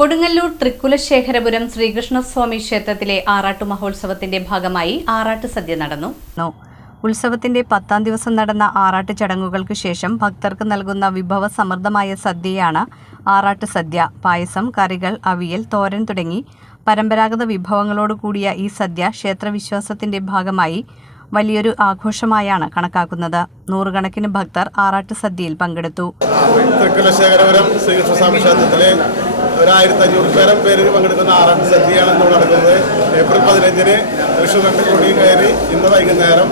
കൊടുങ്ങല്ലൂർ തൃക്കുലശേഖരപുരം ശ്രീകൃഷ്ണസ്വാമി ക്ഷേത്രത്തിലെ ആറാട്ട് മഹോത്സവത്തിന്റെ ഭാഗമായി ആറാട്ട് സദ്യ നടന്നു. ഉത്സവത്തിന്റെ 10ാം ദിവസം നടന്ന ആറാട്ട് ചടങ്ങുകൾക്ക് ശേഷം ഭക്തർക്ക് നൽകുന്ന വിഭവസമൃദ്ധമായ സദ്യയാണ് ആറാട്ട് സദ്യ. പായസം, കറികൾ, അവിയൽ, തോരൻ തുടങ്ങി പരമ്പരാഗത വിഭവങ്ങളോട് കൂടിയ ഈ സദ്യ ക്ഷേത്രവിശ്വാസത്തിന്റെ ഭാഗമായി വലിയൊരു ആഘോഷമായാണ് കണക്കാക്കുന്നത്. നൂറുകണക്കിന് ഭക്തർ ആറാട്ട് സദ്യയിൽ പങ്കെടുത്തു. തൃക്കുലശേഖരപുരം ശ്രീകൃഷ്ണസ്വാമി ക്ഷേത്രത്തിലെ 1500 പേര് പങ്കെടുക്കുന്ന ആറാട്ട് സദ്യയാണ് ഇന്ന് നടക്കുന്നത്. ഏപ്രിൽ 15-ന് വിഷുകണ്ട് കൊടി കയറി ഇന്ന് വൈകുന്നേരം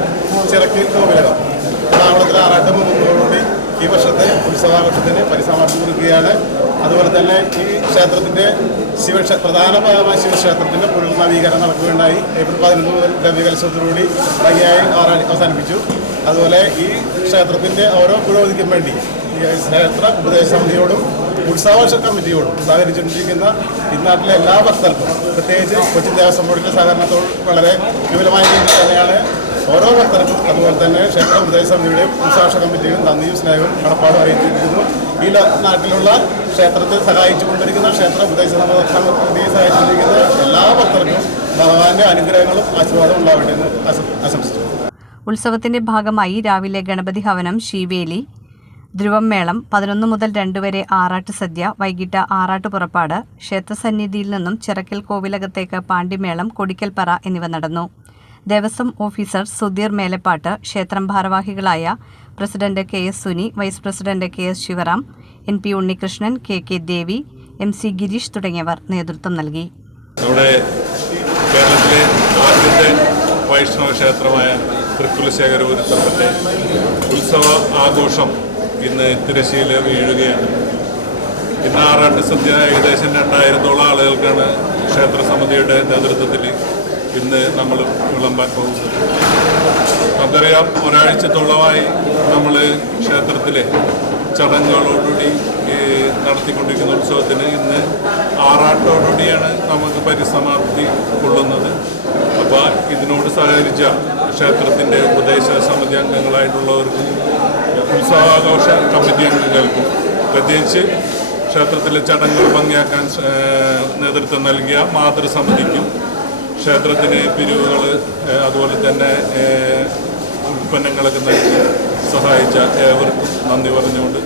ചിറക്കിൽ കോവിലകം എറണാകുളത്തിലെ ആറാട്ട് മുന്നോടുകൂടി ഈ വർഷത്തെ ഉത്സവാഘോഷത്തിന് പരിസമാപ്തി കുറിക്കുകയാണ്. അതുപോലെ തന്നെ ഈ ക്ഷേത്രത്തിൻ്റെ പ്രധാനമായ ശിവക്ഷേത്രത്തിൻ്റെ പുനർനവീകരണം നടക്കുകയുണ്ടായി. ഏപ്രിൽ 11 മുതൽ ദ്രവ്യകലശത്തോടുകൂടി ഭംഗിയായി ആറാട്ട് അവസാനിപ്പിച്ചു. അതുപോലെ ഈ ക്ഷേത്രത്തിൻ്റെ ഓരോ പുരോഗതിക്കും വേണ്ടി ക്ഷേത്ര ഉപദേശ സമിതിയോടും ഉത്സവാഘോഷ കമ്മിറ്റിയോടും സഹകരിച്ചുകൊണ്ടിരിക്കുന്ന ഇന്നാട്ടിലെ എല്ലാ ഭക്തർക്കും, പ്രത്യേകിച്ച് കൊച്ചിൻ ദേവസ്വം ബോർഡിൻ്റെ സഹകരണത്തോട് വളരെ വിപുലമായ രീതിയിൽ തന്നെയാണ് ഓരോ ഭക്തർക്കും, അതുപോലെ തന്നെ ക്ഷേത്ര ഉപദേശ സമിതിയുടെയും ഉത്സവാഘോഷ കമ്മിറ്റിയും നന്ദിയും സ്നേഹവും കടപ്പാടും അറിയിച്ചിരിക്കുന്നു. ഈ നാട്ടിലുള്ള ക്ഷേത്രത്തെ സഹായിച്ചുകൊണ്ടിരിക്കുന്ന ക്ഷേത്ര ഉപദേശ സമിതിയെ സഹായിച്ചുകൊണ്ടിരിക്കുന്ന എല്ലാ ഭക്തർക്കും ഭഗവാന്റെ അനുഗ്രഹങ്ങളും ആശീർവാദവും ഉണ്ടാവട്ടെ എന്ന് ആശംസിച്ചു. ഉത്സവത്തിന്റെ ഭാഗമായി രാവിലെ ഗണപതി ഹവനം, ശീവേലി, ധ്രുവം മേളം, 11 മുതൽ 2 വരെ ആറാട്ട് സദ്യ, വൈകിട്ട് ആറാട്ട് പുറപ്പാട്, ക്ഷേത്രസന്നിധിയിൽ നിന്നും ചിറക്കൽ കോവിലകത്തേക്ക് പാണ്ടിമേളം, കൊടിക്കൽപ്പറ എന്നിവ നടന്നു. ദേവസ്വം ഓഫീസർ സുധീർ മേലപ്പാട്ട്, ക്ഷേത്രം ഭാരവാഹികളായ president KS Suni, vice president KS Sivaram, NP Unnikrishnan, KK Devi, MC Girish തുടങ്ങിയവർ നേതൃത്വം നൽകി. നമ്മുടെ കേരളത്തിലെ ആദ്യത്തെ വൈഷ്ണവ ക്ഷേത്രമായ തൃക്കുലശേഖരപുരത്തെ ഉത്സവ ആഘോഷം ഇന്ന് തിരശ്ശീല വീഴുകയാണ്. ഇന്ന് ആറാട്ട് സദ്യ ഏകദേശം 2000-ഓളം ആളുകൾക്കാണ് ക്ഷേത്ര സമിതിയുടെ നേതൃത്വത്തിൽ ഇന്ന് നമ്മൾ വിളമ്പാൻ പോകുന്നത്. നമുക്കറിയാം, ഒരാഴ്ചത്തോളമായി നമ്മൾ ക്ഷേത്രത്തിലെ ചടങ്ങുകളോടുകൂടി നടത്തിക്കൊണ്ടിരിക്കുന്ന ഉത്സവത്തിന് ഇന്ന് ആറാട്ടോടുകൂടിയാണ് നമുക്ക് പരിസമാപ്തി കൊള്ളുന്നത്. അപ്പോൾ ഇതിനോട് സഹകരിച്ച ക്ഷേത്രത്തിൻ്റെ ഉപദേശ സമിതി അംഗങ്ങളായിട്ടുള്ളവർക്കും ഉത്സവാഘോഷ കമ്മിറ്റി അംഗങ്ങൾക്കും, പ്രത്യേകിച്ച് ക്ഷേത്രത്തിലെ ചടങ്ങുകൾ ഭംഗിയാക്കാൻ നേതൃത്വം നൽകിയ മാതൃസമിതിക്കും, ക്ഷേത്രത്തിന് പിരിവുകൾ അതുപോലെ തന്നെ ഉൽപ്പന്നങ്ങളൊക്കെ നൽകി സഹായിച്ച ഏവർക്കും നന്ദി പറഞ്ഞുകൊണ്ട്